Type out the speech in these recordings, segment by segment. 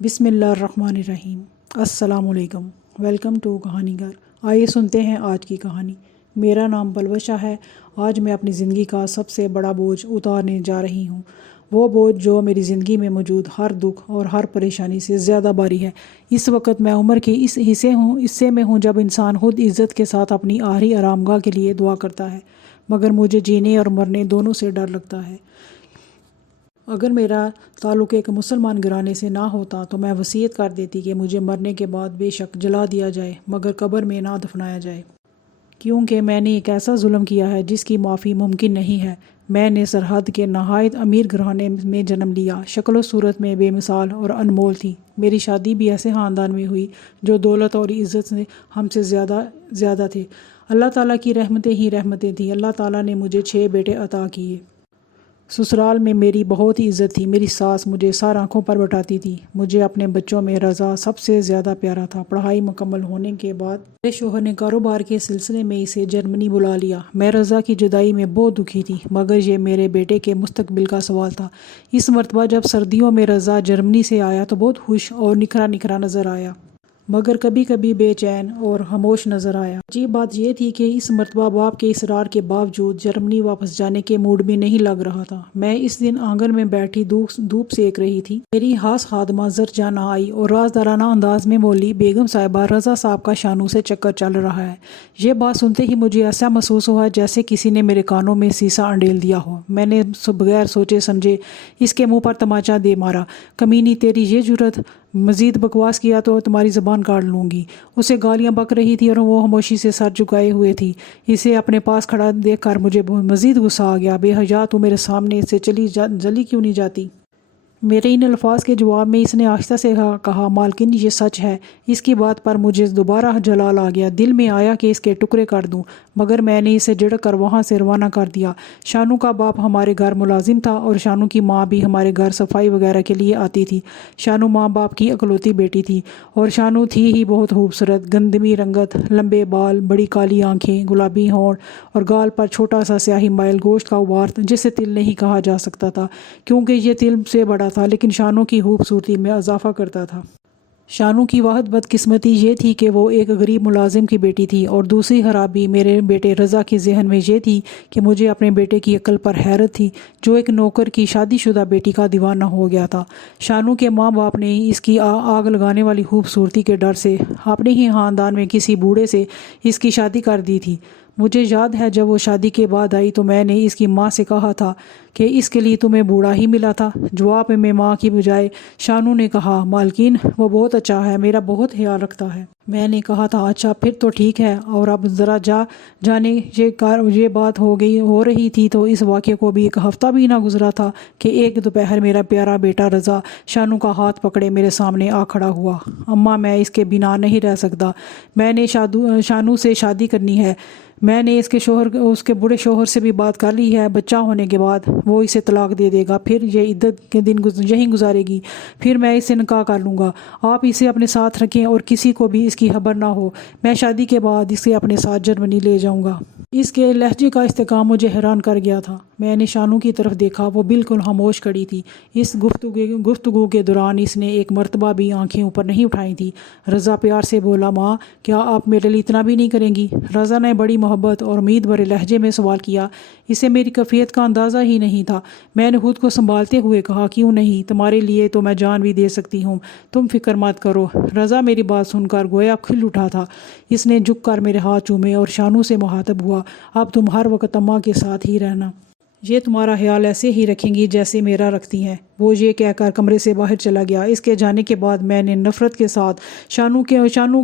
بسم اللہ الرحمن الرحیم۔ السلام علیکم، ویلکم ٹو کہانی گھر۔ آئیے سنتے ہیں آج کی کہانی۔ میرا نام پلوشا ہے۔ آج میں اپنی زندگی کا سب سے بڑا بوجھ اتارنے جا رہی ہوں، وہ بوجھ جو میری زندگی میں موجود ہر دکھ اور ہر پریشانی سے زیادہ بھاری ہے۔ اس وقت میں عمر کے اس حصے میں ہوں جب انسان خود عزت کے ساتھ اپنی آخری آرامگاہ کے لیے دعا کرتا ہے، مگر مجھے جینے اور مرنے دونوں سے ڈر لگتا ہے۔ اگر میرا تعلق ایک مسلمان گھرانے سے نہ ہوتا تو میں وصیت کر دیتی کہ مجھے مرنے کے بعد بے شک جلا دیا جائے مگر قبر میں نہ دفنایا جائے، کیونکہ میں نے ایک ایسا ظلم کیا ہے جس کی معافی ممکن نہیں ہے۔ میں نے سرحد کے نہایت امیر گھرانے میں جنم لیا، شکل و صورت میں بے مثال اور انمول تھی۔ میری شادی بھی ایسے خاندان میں ہوئی جو دولت اور عزت سے ہم سے زیادہ تھے۔ اللہ تعالیٰ کی رحمتیں ہی رحمتیں تھیں۔ اللہ تعالیٰ نے مجھے 6 بیٹے عطا کیے۔ سسرال میں میری بہت ہی عزت تھی۔ میری ساس مجھے سر آنکھوں پر بٹھاتی تھی۔ مجھے اپنے بچوں میں رضا سب سے زیادہ پیارا تھا۔ پڑھائی مکمل ہونے کے بعد میرے شوہر نے کاروبار کے سلسلے میں اسے جرمنی بلا لیا۔ میں رضا کی جدائی میں بہت دکھی تھی، مگر یہ میرے بیٹے کے مستقبل کا سوال تھا۔ اس مرتبہ جب سردیوں میں رضا جرمنی سے آیا تو بہت خوش اور نکھرا نظر آیا، مگر کبھی کبھی بے چین اور خاموش نظر آیا۔ عجیب بات یہ تھی کہ اس مرتبہ باپ کے اصرار کے باوجود جرمنی واپس جانے کے موڈ میں نہیں لگ رہا تھا۔ میں اس دن آنگن میں بیٹھی دھوپ سیک رہی تھی۔ میری خاص خادمہ زرجانہ آئی اور رازدارانہ انداز میں بولی، بیگم صاحبہ، رضا صاحب کا شانو سے چکر چل رہا ہے۔ یہ بات سنتے ہی مجھے ایسا محسوس ہوا جیسے کسی نے میرے کانوں میں سیسا انڈیل دیا ہو۔ میں نے بغیر سوچے سمجھے اس کے منہ پر تماچا دے مارا۔ کمینی، تیری یہ جرت! مزید بکواس کیا تو تمہاری زبان کاٹ لوں گی۔ اسے گالیاں بک رہی تھی اور وہ خاموشی سے سر جھکائے ہوئے تھی۔ اسے اپنے پاس کھڑا دیکھ کر مجھے مزید غصہ آ گیا۔ بے حیا، تو میرے سامنے سے جلی کیوں نہیں جاتی؟ میرے ان الفاظ کے جواب میں اس نے آہستہ سے کہا، مالکن یہ سچ ہے۔ اس کی بات پر مجھے دوبارہ جلال آ گیا۔ دل میں آیا کہ اس کے ٹکڑے کر دوں، مگر میں نے اسے جھڑک کر وہاں سے روانہ کر دیا۔ شانو کا باپ ہمارے گھر ملازم تھا اور شانو کی ماں بھی ہمارے گھر صفائی وغیرہ کے لیے آتی تھی۔ شانو ماں باپ کی اکلوتی بیٹی تھی اور شانو تھی ہی بہت خوبصورت، گندمی رنگت، لمبے بال، بڑی کالی آنکھیں، گلابی ہونٹ اور گال پر چھوٹا سا سیاہی مائل گوشت کا غبار جسے تل نہیں کہا جا سکتا تھا کیونکہ یہ تل سے بڑا تھا، لیکن شانو کی خوبصورتی میں اضافہ کرتا تھا۔ شانو کی واحد بدقسمتی یہ تھی کہ وہ ایک غریب ملازم کی بیٹی تھی، اور دوسری خرابی میرے بیٹے رضا کے ذہن میں یہ تھی کہ مجھے اپنے بیٹے کی عقل پر حیرت تھی جو ایک نوکر کی شادی شدہ بیٹی کا دیوانہ ہو گیا تھا۔ شانو کے ماں باپ نے اس کی آگ لگانے والی خوبصورتی کے ڈر سے اپنے ہی خاندان میں کسی بوڑھے سے اس کی شادی کر دی تھی۔ مجھے یاد ہے جب وہ شادی کے بعد آئی تو میں نے اس کی ماں سے کہا تھا کہ اس کے لیے تمہیں بوڑھا ہی ملا تھا۔ جواب میں ماں کی بجائے شانو نے کہا، مالکین وہ بہت اچھا ہے، میرا بہت خیال رکھتا ہے۔ میں نے کہا تھا، اچھا پھر تو ٹھیک ہے، اور اب ذرا جانے یہ بات ہو رہی تھی تو اس واقعے کو بھی 1 ہفتہ بھی نہ گزرا تھا کہ ایک دوپہر میرا پیارا بیٹا رضا شانو کا ہاتھ پکڑے میرے سامنے آ کھڑا ہوا۔ اماں، میں اس کے بنا نہیں رہ سکتا، میں نے شانو سے شادی کرنی ہے۔ میں نے اس کے بڑے شوہر سے بھی بات کر لی ہے، بچہ ہونے کے بعد وہ اسے طلاق دے گا، پھر یہ عدت کے دن یہیں گزارے گی، پھر میں اسے نکاح کر لوں گا۔ آپ اسے اپنے ساتھ رکھیں اور کسی کو بھی اس کی خبر نہ ہو۔ میں شادی کے بعد اسے اپنے ساتھ جرمنی لے جاؤں گا۔ اس کے لہجے کا استحکام مجھے حیران کر گیا تھا۔ میں نے شانو کی طرف دیکھا، وہ بالکل خاموش کھڑی تھی۔ اس گفتگو کے دوران اس نے ایک مرتبہ بھی آنکھیں اوپر نہیں اٹھائی تھی۔ رضا پیار سے بولا، ماں کیا آپ میرے لیے اتنا بھی نہیں کریں گی؟ رضا نے بڑی محبت اور امید بھرے لہجے میں سوال کیا۔ اسے میری کیفیت کا اندازہ ہی نہیں تھا۔ میں نے خود کو سنبھالتے ہوئے کہا، کیوں نہیں، تمہارے لیے تو میں جان بھی دے سکتی ہوں، تم فکر مت کرو۔ رضا میری بات سن کر گویا کھل اٹھا تھا۔ اس نے جھک کر میرے ہاتھ چومے اور شانو سے مخاطب ہوا، اب تم ہر وقت اماں کے ساتھ ہی رہنا، یہ تمہارا خیال ایسے ہی رکھیں گی جیسے میرا رکھتی ہیں۔ وہ یہ کہہ کر کمرے سے باہر چلا گیا۔ اس کے جانے کے بعد میں نے نفرت کے ساتھ شانو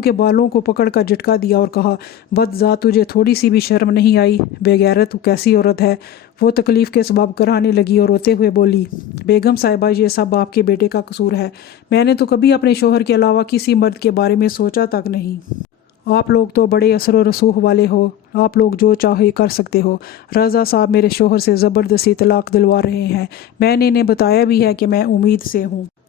کے بالوں کو پکڑ کر جھٹکا دیا اور کہا، بدذات، تجھے تھوڑی سی بھی شرم نہیں آئی؟ بے غیرت، تو کیسی عورت ہے؟ وہ تکلیف کے سبب کرانے لگی اور روتے ہوئے بولی، بیگم صاحبہ یہ سب آپ کے بیٹے کا قصور ہے، میں نے تو کبھی اپنے شوہر کے علاوہ کسی مرد کے بارے میں سوچا تک نہیں۔ آپ لوگ تو بڑے اثر و رسوخ والے ہو، آپ لوگ جو چاہے کر سکتے ہو۔ رضا صاحب میرے شوہر سے زبردستی طلاق دلوا رہے ہیں۔ میں نے انہیں بتایا بھی ہے کہ میں امید سے ہوں۔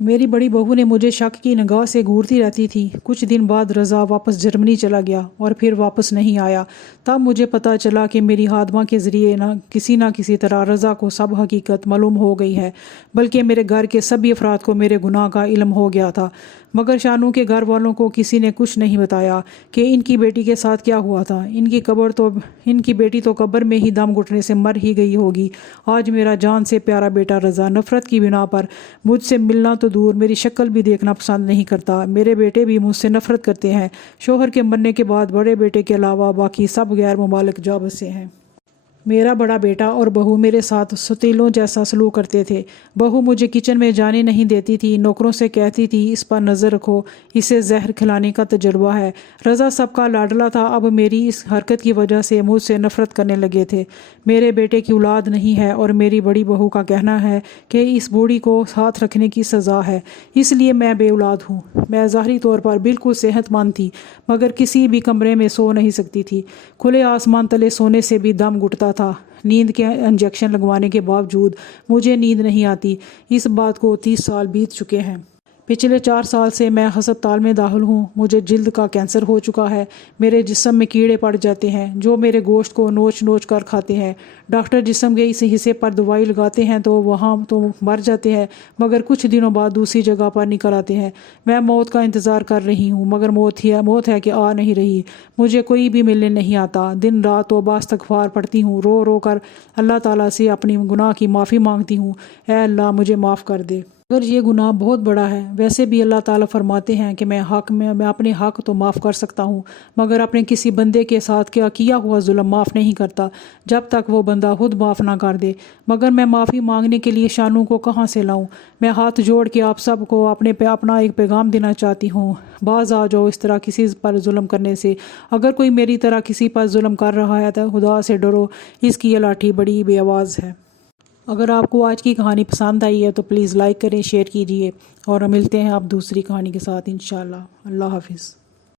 میری بڑی بہو نے مجھے شک کی نگاہ سے گھورتی رہتی تھی۔ کچھ دن بعد رضا واپس جرمنی چلا گیا اور پھر واپس نہیں آیا۔ تب مجھے پتہ چلا کہ میری خادمہ کے ذریعے نہ کسی طرح رضا کو سب حقیقت معلوم ہو گئی ہے، بلکہ میرے گھر کے سبھی افراد کو میرے گناہ کا علم ہو گیا تھا، مگر شانو کے گھر والوں کو کسی نے کچھ نہیں بتایا کہ ان کی بیٹی کے ساتھ کیا ہوا تھا۔ ان کی بیٹی تو قبر میں ہی دم گھٹنے سے مر ہی گئی ہوگی۔ آج میرا جان سے پیارا بیٹا رضا نفرت کی بنا پر مجھ سے ملنا تو دور میری شکل بھی دیکھنا پسند نہیں کرتا۔ میرے بیٹے بھی مجھ سے نفرت کرتے ہیں۔ شوہر کے مرنے کے بعد بڑے بیٹے کے علاوہ باقی سب غیر ممالک جا بسے ہیں۔ میرا بڑا بیٹا اور بہو میرے ساتھ ستیلوں جیسا سلوک کرتے تھے۔ بہو مجھے کچن میں جانے نہیں دیتی تھی، نوکروں سے کہتی تھی اس پر نظر رکھو، اسے زہر کھلانے کا تجربہ ہے۔ رضا سب کا لاڈلا تھا، اب میری اس حرکت کی وجہ سے مجھ سے نفرت کرنے لگے تھے۔ میرے بیٹے کی اولاد نہیں ہے اور میری بڑی بہو کا کہنا ہے کہ اس بوڑھی کو ساتھ رکھنے کی سزا ہے، اس لیے میں بے اولاد ہوں۔ میں ظاہری طور پر بالکل صحت مند تھی، مگر کسی بھی کمرے میں سو نہیں سکتی تھی۔ کھلے آسمان تلے سونے سے بھی دم گھٹتا تھا۔ نیند کے انجیکشن لگوانے کے باوجود مجھے نیند نہیں آتی۔ اس بات کو 30 سال بیت چکے ہیں۔ پچھلے 4 سال سے میں ہسپتال میں داخل ہوں۔ مجھے جلد کا کینسر ہو چکا ہے۔ میرے جسم میں کیڑے پڑ جاتے ہیں جو میرے گوشت کو نوچ نوچ کر کھاتے ہیں۔ ڈاکٹر جسم کے اس حصے پر دوائی لگاتے ہیں تو وہاں تو مر جاتے ہیں، مگر کچھ دنوں بعد دوسری جگہ پر نکل آتے ہیں۔ میں موت کا انتظار کر رہی ہوں، مگر موت ہے کہ آ نہیں رہی۔ مجھے کوئی بھی ملنے نہیں آتا۔ دن رات توبہ استغفار پڑھتی ہوں، رو رو کر اللہ تعالیٰ سے اپنی گناہ کی معافی مانگتی ہوں۔ اے اللہ مجھے معاف کر دے۔ اگر یہ گناہ بہت بڑا ہے، ویسے بھی اللہ تعالیٰ فرماتے ہیں کہ میں اپنے حق تو معاف کر سکتا ہوں، مگر اپنے کسی بندے کے ساتھ کیا ہوا ظلم معاف نہیں کرتا جب تک وہ بندہ خود معاف نہ کر دے۔ مگر میں معافی مانگنے کے لیے شانو کو کہاں سے لاؤں؟ میں ہاتھ جوڑ کے آپ سب کو اپنا ایک پیغام دینا چاہتی ہوں۔ باز آ جاؤ اس طرح کسی پر ظلم کرنے سے۔ اگر کوئی میری طرح کسی پر ظلم کر رہا ہے تو خدا سے ڈرو، اس کی یہ لاٹھی بڑی بے آواز ہے۔ اگر آپ کو آج کی کہانی پسند آئی ہے تو پلیز لائک کریں، شیئر کیجیے، اور ملتے ہیں آپ دوسری کہانی کے ساتھ انشاءاللہ۔ اللہ حافظ۔